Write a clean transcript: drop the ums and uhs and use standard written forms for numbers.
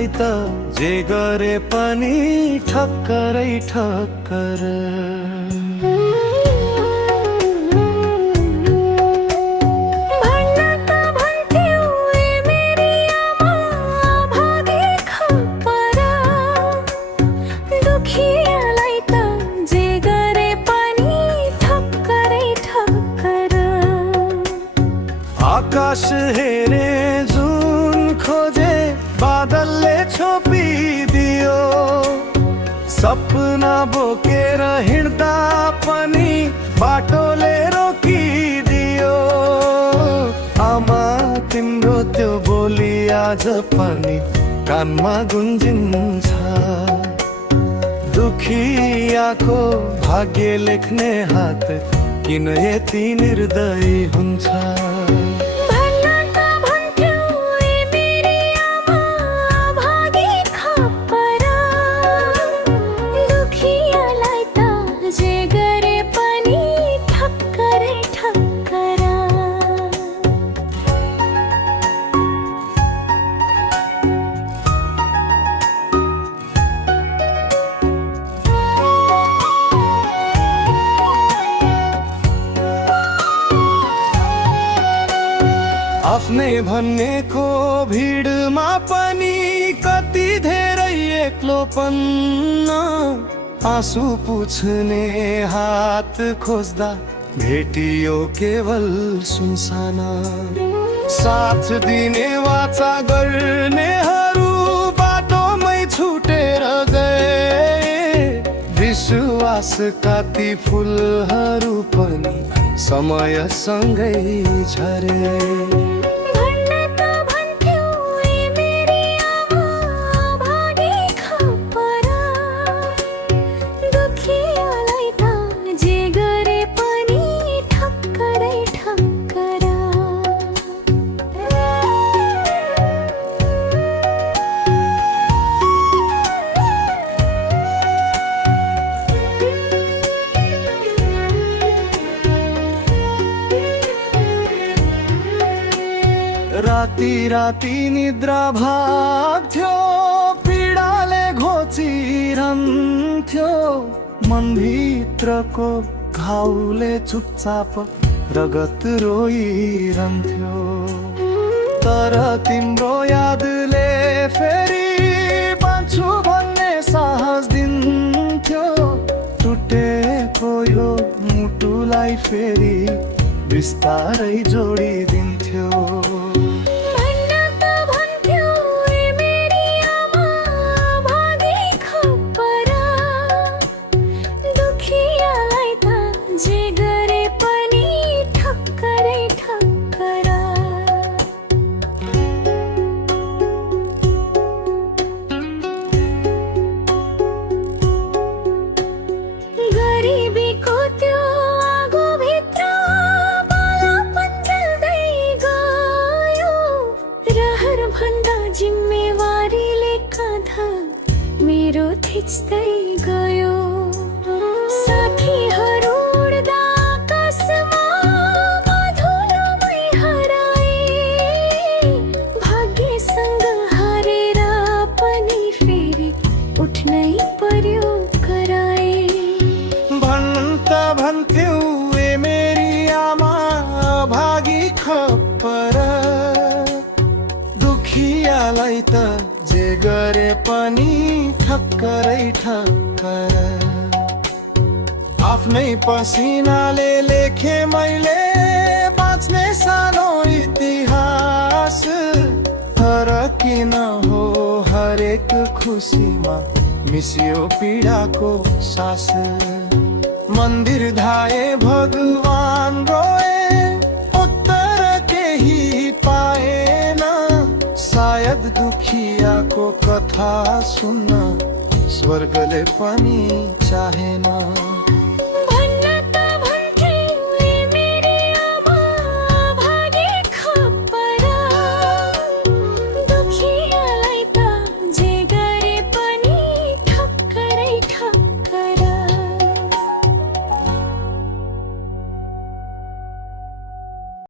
दुखियालाई त जे गरे पनि ठक्करै ठक्कर। आकाश हेरे जुन खोजे बादलले छोपिदियो, सपना बोकेर हिँड्दा पनि बाटोले रोकिदियो। आमा तिम्रो त्यो बोली आज पनि कानमा गुन्जिन्छ, दुखियाको भाग्य लेख्ने हात किन यति निर्दयी हुन्छ। आफ्नै भन्नेको भिडमा पनि कति धेरै एक्लोपन, आँसु पुछ्ने हात खोज्दा भेटियो केवल सुनसाना। साथ दिने वाचा गर्नेहरू बाटोमै छुटेर गए, विश्वासका ती फुलहरू पनि समयसँगै झरे। राती राती निद्रा भाग्थ्यो, पीडाले घोचिरहन्थ्यो, मनभित्रको घाउले चुपचाप रगत रोइरहन्थ्यो। तर तिम्रो यादले फेरि बाँच्छु भन्ने साहस दिन्थ्यो, टुटेको यो मुटुलाई फेरि बिस्तारै जोडिदिन्थ्यो। जिम्मेवारीले काँधा मेरो थिच्दै गयो, साथीहरू उड्दा आकाशमा धुलोमै हराए, भाग्यसँग हारेर पनि फेरि उठ्नै पर्यो कराए। भन्थ्यौ ए मेरी आमा भागी खप्पर, दुखियालाई त जे गरे पनि ठक्करै ठक्कर। आफ्नै पसिनाले लेखे मैले बाँच्ने सानो इतिहास, तर किन हो हरेक खुसीमा मिसियो पीडाको सास। मन्दिर धाए भगवान रोए, उत्तर केही पाएन, सायद दुखियाको कथा सुन्न स्वर्गले पनि चाहे।